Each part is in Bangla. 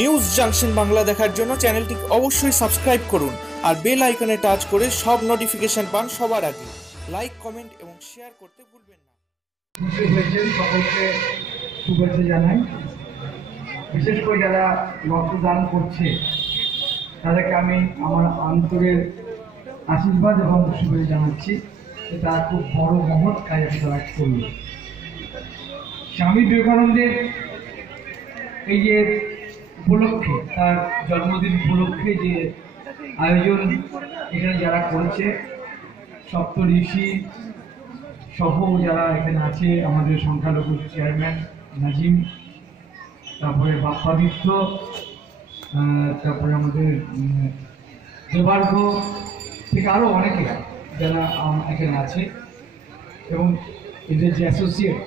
নিউজ জাংশন বাংলা দেখার জন্য চ্যানেলটি অবশ্যই সাবস্ক্রাইব করুন আর বেল আইকনে টাচ করে সব নোটিফিকেশন পান সবার আগে। লাইক, কমেন্ট এবং শেয়ার করতে ভুলবেন না। সকলকে শুভেচ্ছা জানাই। বিশেষ করে যারা রক্তদান করছে তাদেরকে আমি আমার আন্তরিক আশীর্বাদ এবং শুভেচ্ছা জানাচ্ছি। এটা খুব বড় মহৎ কাজ তারা করল। স্বামী বিবেকানন্দের এই যে উপলক্ষে, তার জন্মদিন উপলক্ষে যে আয়োজন এখানে যারা করেছে, সপ্ত ঋষি সহ যারা এখানে আছে, আমাদের সংখ্যালঘু চেয়ারম্যান নাজিম, তারপরে বাপ্পাদিত্য, তারপরে আমাদের দেবার্ঘ থেকে আরও অনেকে যারা এখানে আছে এবং এদের যে অ্যাসোসিয়েট,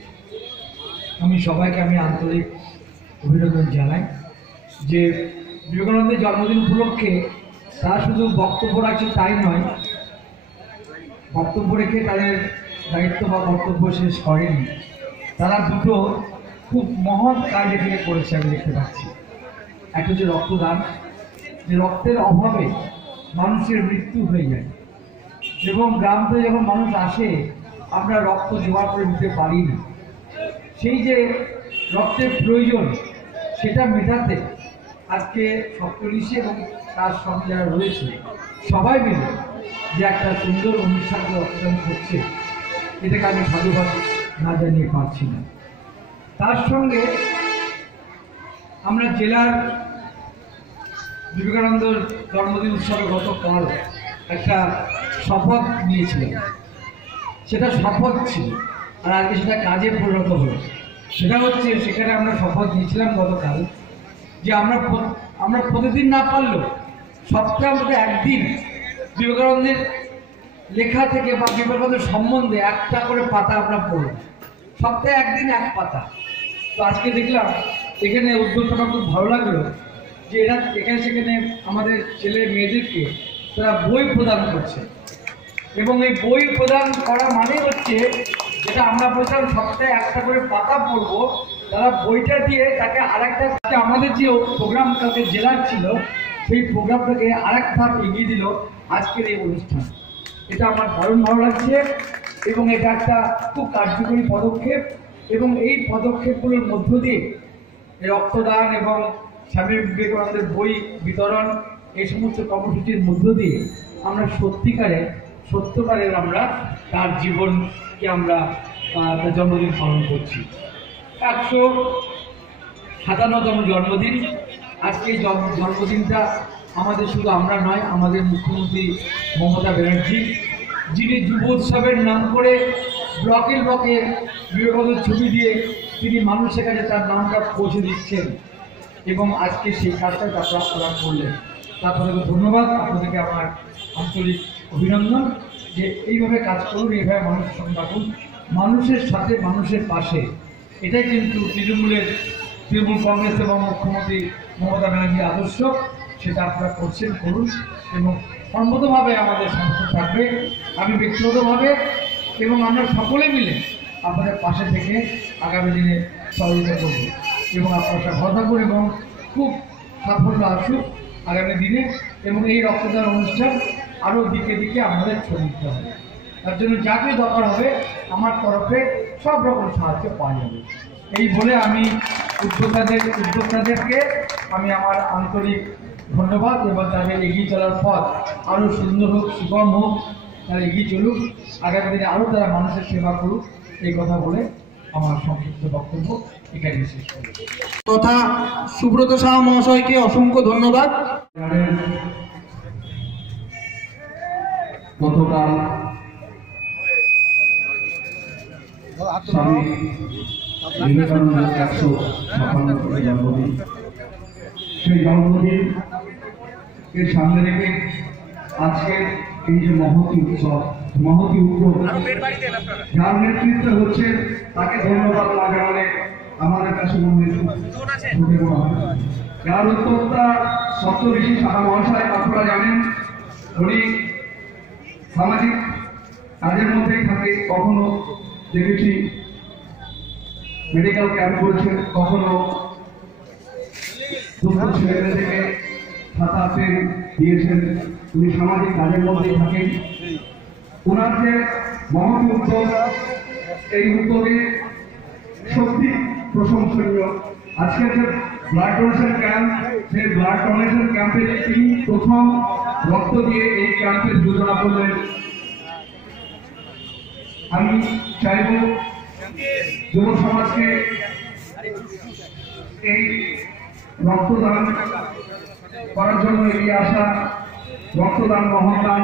আমি সবাইকে আন্তরিক অভিনন্দন জানাই যে বিবেকানন্দের জন্মদিন উপলক্ষে তারা শুধু বক্তব্য রাখছে তাই নয়, বক্তব্য রেখে তাদের দায়িত্ব বা বক্তব্য শেষ করেনি। তারা দুটো খুব মহৎ কাজ এখানে করেছে আমি দেখতে পাচ্ছি। একটা হচ্ছে রক্তদান, যে রক্তের অভাবে মানুষের মৃত্যু হয়ে যায় এবং গ্রাম থেকে যখন মানুষ আসে আমরা রক্ত জোগাড় করে দিতে পারি না। সেই যে রক্তের প্রয়োজন সেটা মেটাতে আজকে সপ্তঋষি এবং তার সঙ্গে যারা রয়েছে সবাই মিলে যে একটা সুন্দর অনুষ্ঠানকে রক্তদান করছে, এটাকে আমি সাধুবাদ না জানিয়ে পারছি না। তার সঙ্গে আমরা জেলার বিবেকানন্দর জন্মদিন উৎসবে গতকাল একটা শপথ নিয়েছিলাম। সেটা শপথ ছিল আর আজকে সেটা কাজে পরিণত হলো। সেটা হচ্ছে, সেখানে আমরা শপথ নিয়েছিলাম গতকাল যে আমরা প্রতিদিন না পারলেও সপ্তাহে অন্তত একদিন বিবেকানন্দের লেখা থেকে বা বিবেকানন্দের সম্বন্ধে একটা করে পাতা আমরা পড়ব, সপ্তাহে একদিন এক পাতা। তো আজকে দেখলাম এখানে উদ্যোগটা খুব ভালো লাগলো যে এরা এখানে সেখানে আমাদের ছেলে মেয়েদেরকে তারা বই প্রদান করছে এবং এই বই প্রদান করা মানে হচ্ছে যেটা আমরা বলছিলাম সপ্তাহে একটা করে পাতা পড়বো, তারা বইটা দিয়ে তাকে আরেকটা, আমাদের যে প্রোগ্রাম কালকে জেলার ছিল সেই প্রোগ্রামটাকে আরেক ধাপ এগিয়ে দিল আজকের এই অনুষ্ঠান। এটা আমার দারুণ ভালো লাগছে এবং এটা একটা খুব কার্যকরী পদক্ষেপ এবং এই পদক্ষেপগুলোর মধ্য দিয়ে রক্তদান এবং স্বামী বিবেকানন্দের বই বিতরণ, এই সমস্ত কর্মসূচির মধ্য দিয়ে আমরা সত্যকারের আমরা তার জীবনকে আমরা তার জন্মদিন পালন করছি। 157তম জন্মদিন। আজকে এই জন্মদিনটা আমাদের শুধু আমরা নয়, আমাদের মুখ্যমন্ত্রী মমতা ব্যানার্জি, যিনি যুব উৎসবের নাম করে ব্লকে ব্লকে বিবেকানন্দের ছবি দিয়ে তিনি মানুষের কাছে তার নামটা পৌঁছে দিচ্ছেন এবং আজকে সেই কাজটা আপনারা করলেন। তারপরে ধন্যবাদ, আপনাদেরকে আমার আন্তরিক অভিনন্দন যে এইভাবে কাজ করুন, এইভাবে মানুষের সঙ্গে রাখুন, মানুষের সাথে মানুষের পাশে। এটাই কিন্তু তৃণমূল কংগ্রেস এবং মুখ্যমন্ত্রী মমতা ব্যানার্জির আদর্শ। সেটা আপনারা করছেন, করুন এবং সর্বতভাবে আমাদের সমর্থন থাকবে। আমি ব্যক্তিগতভাবে এবং আমরা সকলে মিলে আপনাদের পাশে থেকে আগামী দিনে সহযোগিতা করব এবং আপনারা ভালো থাকুন এবং খুব সাফল্য আসুক আগামী দিনে এবং এই রক্তদান অনুষ্ঠান আরও দিকে দিকে আমাদের ছড়িয়ে দিতে হবে। তার জন্য যাকে দরকার হবে আমার তরফে সব রকম সাহায্য পাওয়া যাবে। এই বলে আমি উদ্যোক্তাদেরকে আমি আমার আন্তরিক ধন্যবাদ এবং তাদের এগিয়ে চলার পথ আরও সুন্দর হোক, সুগম হোক, তারা এগিয়ে চলুক, আগামী দিনে আরও তারা মানুষের সেবা করুক, এই কথা বলে আমার সংক্ষিপ্ত বক্তব্য এখানে শেষ করি। তথা সুব্রত সাহা মহাশয়কে অসংখ্য ধন্যবাদ। গতকাল স্বামী বিবেকানন্দের 157তম জন্মদিন, সেই জন্মদিন এর সামনে রেখে আজকের এই যে মহতী উৎসব, মহতী উদ্যোগ, যার নেতৃত্বে হচ্ছে তাকে ধন্যবাদ না জানালে আমাদের কাছে মনে যার উদ্যোক্তা সপ্তঋষি সাহা মহাশয়, আপনারা জানেন উনি সামাজিক কাজের মধ্যেই থাকে। কখনো দেখেছি মেডিকেল ক্যাম্প করেছেন, কখনো দুস্থ ছেলেমেয়েদেরকে খাতা পেন দিয়েছেন। উনি সামাজিক কাজের মধ্যেই থাকেন। ওনার যে মহৎ উদ্যোগ, এই উদ্যোগে সত্যি প্রশংসনীয়। আজকের যে ব্লাড ডোনেশন ক্যাম্প, সেই ব্লাড ডোনেশন ক্যাম্পে তিনি প্রথম রক্ত দিয়ে এই ক্যাম্পের সূচনা করলেন। আমি চাইব যুব সমাজকে এই রক্তদান করার জন্য এগিয়ে আসা, রক্তদান মহৎদান